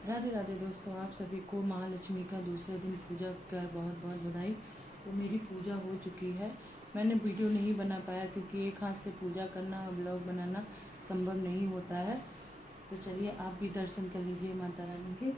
राधे राधे दोस्तों, आप सभी को महालक्ष्मी का दूसरे दिन पूजा का बहुत बहुत बधाई। तो मेरी पूजा हो चुकी है। मैंने वीडियो नहीं बना पाया क्योंकि एक हाथ से पूजा करना और ब्लॉग बनाना संभव नहीं होता है। तो चलिए आप भी दर्शन कर लीजिए माता रानी के।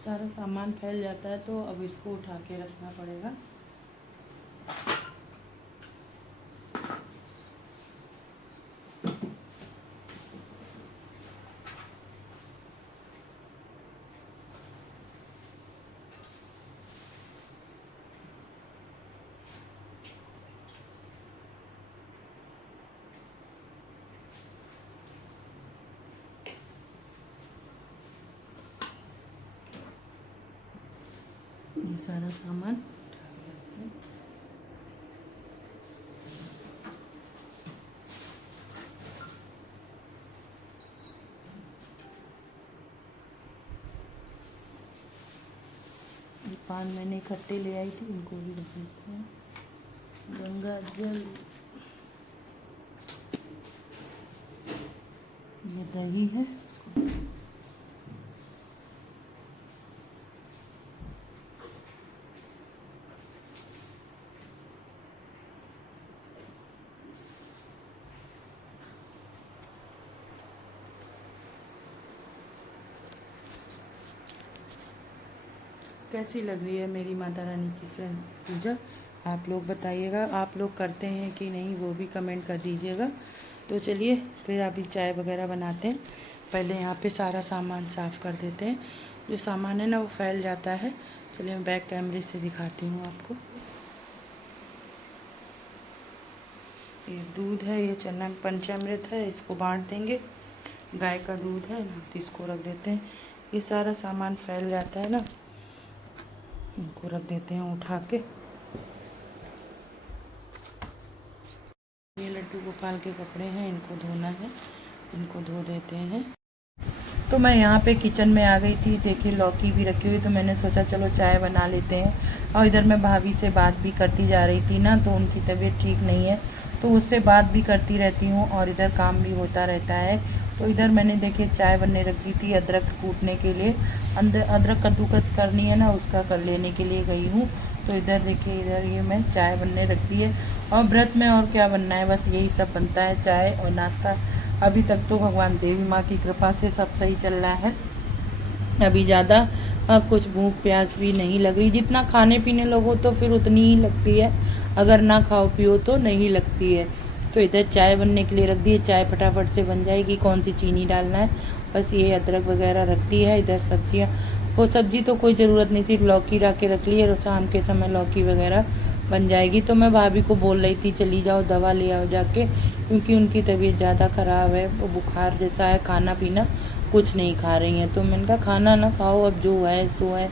सारा सामान फैल जाता है तो अब इसको उठा के रखना पड़ेगा। ये सारा सामान ये पान मैंने इकट्ठे ले आई थी, इनको भी रख लेते हैं। गंगा जल, ये दही है, इसको कैसी लग रही है मेरी माता रानी की पूजा, आप लोग बताइएगा। आप लोग करते हैं कि नहीं वो भी कमेंट कर दीजिएगा। तो चलिए फिर अभी चाय वगैरह बनाते हैं। पहले यहाँ पे सारा सामान साफ़ कर देते हैं। जो सामान है ना वो फैल जाता है। चलिए मैं बैक कैमरे से दिखाती हूँ आपको। ये दूध है, ये चना पंचामृत है, इसको बांट देंगे। गाय का दूध है ना, तो इसको रख देते हैं। ये सारा सामान फैल जाता है ना, इनको रख देते हैं उठा के। ये लड्डू गोपाल के कपड़े हैं, इनको धोना है, इनको धो देते हैं। तो मैं यहाँ पे किचन में आ गई थी। देखिए लौकी भी रखी हुई, तो मैंने सोचा चलो चाय बना लेते हैं। और इधर मैं भाभी से बात भी करती जा रही थी ना, तो उनकी तबीयत ठीक नहीं है, तो उससे बात भी करती रहती हूँ और इधर काम भी होता रहता है। तो इधर मैंने देखिए चाय बनने रख दी थी, अदरक कूटने के लिए। अंदर अदरक कद्दूकस करनी है ना, उसका कर लेने के लिए गई हूँ। तो इधर देखिए, इधर ये मैं चाय बनने रख दी है। और व्रत में और क्या बनना है, बस यही सब बनता है, चाय और नाश्ता। अभी तक तो भगवान देवी माँ की कृपा से सब सही चल रहा है। अभी ज़्यादा कुछ भूख प्यास भी नहीं लग रही। जितना खाने पीने लगो तो फिर उतनी ही लगती है, अगर ना खाओ पियो तो नहीं लगती है। तो इधर चाय बनने के लिए रख दी है, चाय फटाफट से बन जाएगी। कौन सी चीनी डालना है, बस ये अदरक वगैरह रख दी है। इधर सब्जियाँ, वो सब्जी तो कोई ज़रूरत नहीं थी, लौकी रख के रख ली है, और शाम के समय लौकी वगैरह बन जाएगी। तो मैं भाभी को बोल रही थी चली जाओ दवा ले आओ जाके, क्योंकि उनकी तबीयत ज़्यादा ख़राब है, वो बुखार जैसा है, खाना पीना कुछ नहीं खा रही हैं। तो मैंने कहा खाना ना खाओ, अब जो है सो है,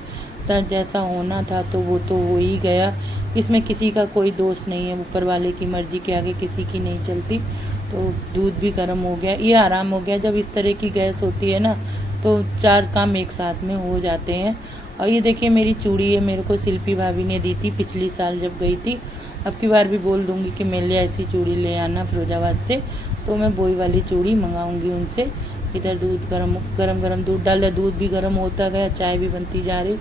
तब जैसा होना था तो वो तो हो ही गया। इसमें किसी का कोई दोष नहीं है, ऊपर वाले की मर्ज़ी के आगे किसी की नहीं चलती। तो दूध भी गर्म हो गया, ये आराम हो गया। जब इस तरह की गैस होती है ना, तो 4 काम एक साथ में हो जाते हैं। और ये देखिए मेरी चूड़ी है, मेरे को शिल्पी भाभी ने दी थी पिछली साल जब गई थी। अब की बार भी बोल दूँगी कि मेरे लिए ऐसी चूड़ी ले आना फिरोजाबाद से, तो मैं वही वाली चूड़ी मंगाऊँगी उनसे। इधर दूध गरम दूध डाल दिया, दूध भी गर्म होता गया, चाय भी बनती जा रही।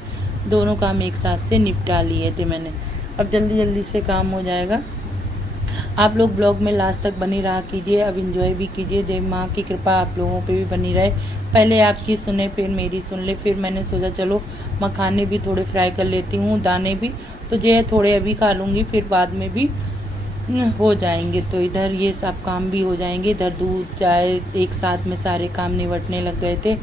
दोनों काम एक साथ से निपटा लिए थे मैंने। अब जल्दी जल्दी से काम हो जाएगा। आप लोग ब्लॉग में लास्ट तक बनी रहा कीजिए, अब इंजॉय भी कीजिए। जय माँ की कृपा आप लोगों पे भी बनी रहे। पहले आपकी सुने फिर मेरी सुन ले। फिर मैंने सोचा चलो मखाने भी थोड़े फ्राई कर लेती हूँ, दाने भी तो जो है थोड़े अभी खा लूँगी, फिर बाद में भी हो जाएंगे। तो इधर ये सब काम भी हो जाएंगे। इधर दूध चाय एक साथ में सारे काम निपटने लग गए थे।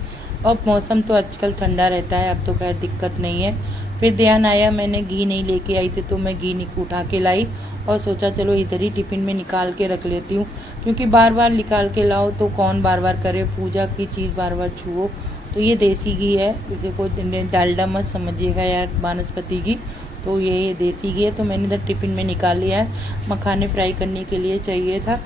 और मौसम तो आजकल ठंडा रहता है, अब तो खैर दिक्कत नहीं है। फिर ध्यान आया मैंने घी नहीं लेके आई थी, तो मैं घी उठा के लाई और सोचा चलो इधर ही टिफ़िन में निकाल के रख लेती हूँ, क्योंकि बार बार निकाल के लाओ तो कौन बार बार करे, पूजा की चीज़ बार बार छुओ। तो ये देसी घी है, इसे को डालडा मत समझिएगा यार, वानस्पति घी। तो ये देसी घी है, तो मैंने इधर टिफ़िन में निकाल लिया है। मखाने फ्राई करने के लिए चाहिए था,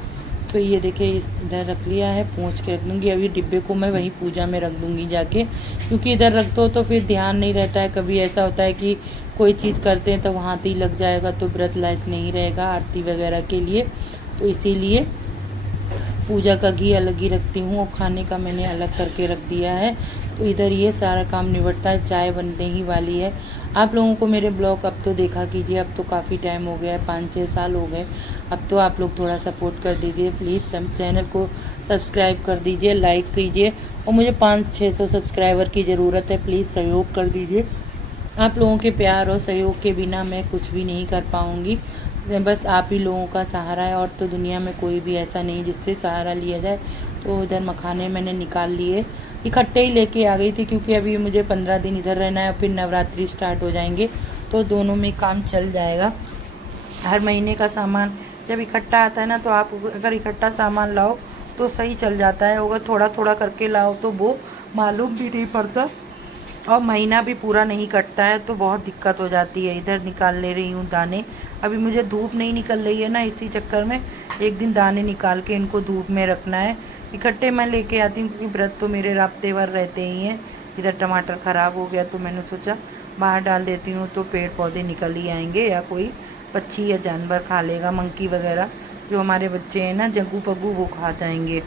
तो ये देखिए इधर रख लिया है, पोंछ के रख दूँगी। अभी डिब्बे को मैं वहीं पूजा में रख दूँगी जाके, क्योंकि इधर रख दो तो फिर ध्यान नहीं रहता है। कभी ऐसा होता है कि कोई चीज़ करते हैं तो हाथ ही लग जाएगा, तो व्रत लायक नहीं रहेगा आरती वगैरह के लिए। तो इसीलिए पूजा का घी अलग ही रखती हूँ और खाने का मैंने अलग करके रख दिया है। तो इधर ये सारा काम निपटता है, चाय बनने ही वाली है। आप लोगों को मेरे ब्लॉग अब तो देखा कीजिए, अब तो काफ़ी टाइम हो गया है, 5-6 साल हो गए। अब तो आप लोग थोड़ा सपोर्ट कर दीजिए प्लीज़, चैनल को सब्सक्राइब कर दीजिए, लाइक कीजिए। और मुझे 500-600 सब्सक्राइबर की ज़रूरत है, प्लीज़ सहयोग कर दीजिए। आप लोगों के प्यार और सहयोग के बिना मैं कुछ भी नहीं कर पाऊँगी। बस आप ही लोगों का सहारा है, और तो दुनिया में कोई भी ऐसा नहीं जिससे सहारा लिया जाए। तो इधर मखाने मैंने निकाल लिए, इकट्ठे ही लेके आ गई थी, क्योंकि अभी मुझे 15 दिन इधर रहना है, फिर नवरात्रि स्टार्ट हो जाएंगे, तो दोनों में काम चल जाएगा। हर महीने का सामान जब इकट्ठा आता है ना, तो आप अगर इकट्ठा सामान लाओ तो सही चल जाता है, अगर थोड़ा थोड़ा करके लाओ तो वो मालूम भी नहीं पड़ता और महीना भी पूरा नहीं कटता है, तो बहुत दिक्कत हो जाती है। इधर निकाल ले रही हूँ दाने, अभी मुझे धूप नहीं निकल रही है ना, इसी चक्कर में एक दिन दाने निकाल के इनको धूप में रखना है। इकट्ठे मैं लेके आती हूँ, क्योंकि व्रत तो मेरे हफ्तेभर रहते ही हैं। इधर टमाटर ख़राब हो गया तो मैंने सोचा बाहर डाल देती हूँ, तो पेड़ पौधे निकल ही आएंगे, या कोई पक्षी या जानवर खा लेगा, मंकी वगैरह जो हमारे बच्चे हैं ना जग्गू पग्गू, वो खा जाएंगे।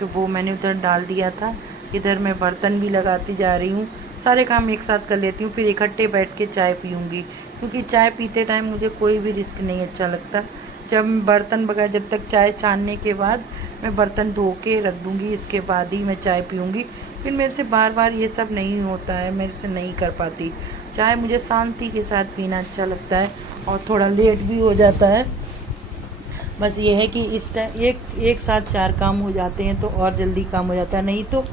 तो वो मैंने उधर डाल दिया था। इधर मैं बर्तन भी लगाती जा रही हूँ, सारे काम एक साथ कर लेती हूँ, फिर इकट्ठे बैठ के चाय पीऊँगी, क्योंकि चाय पीते टाइम मुझे कोई भी रिस्क नहीं अच्छा लगता। जब बर्तन वगैरह, जब तक चाय छानने के बाद मैं बर्तन धो के रख दूँगी, इसके बाद ही मैं चाय पीऊँगी। फिर मेरे से बार बार ये सब नहीं होता है, मेरे से नहीं कर पाती। चाय मुझे शांति के साथ पीना अच्छा लगता है, और थोड़ा लेट भी हो जाता है। बस ये है कि इस टाइम एक साथ 4 काम हो जाते हैं, तो और जल्दी काम हो जाता है। नहीं तो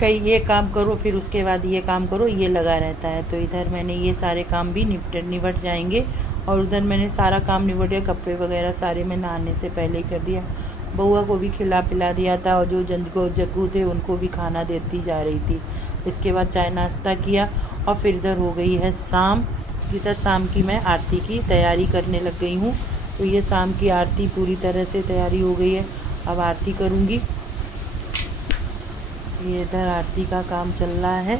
कहीं ये काम करो फिर उसके बाद ये काम करो, ये लगा रहता है। तो इधर मैंने ये सारे काम भी निपट जाएंगे, और उधर मैंने सारा काम निपट गया, कपड़े वगैरह सारे मैं नहाने से पहले ही कर दिया। बउआ को भी खिला पिला दिया था, और जो जग्गू थे उनको भी खाना देती जा रही थी। इसके बाद चाय नाश्ता किया, और फिर इधर हो गई है शाम। इधर शाम की मैं आरती की तैयारी करने लग गई हूँ। तो ये शाम की आरती पूरी तरह से तैयारी हो गई है, अब आरती करूँगी। ये इधर आरती का काम चल रहा है।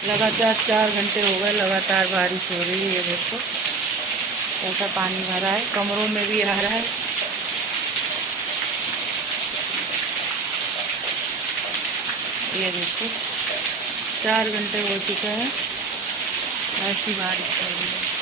लगातार 4 घंटे हो गए, लगातार बारिश हो रही है। ये देखो कैसा पानी भरा है, कमरों में भी आ रहा है। ये देखो 4 घंटे हो चुके हैं, ऐसी बारिश हो रही है।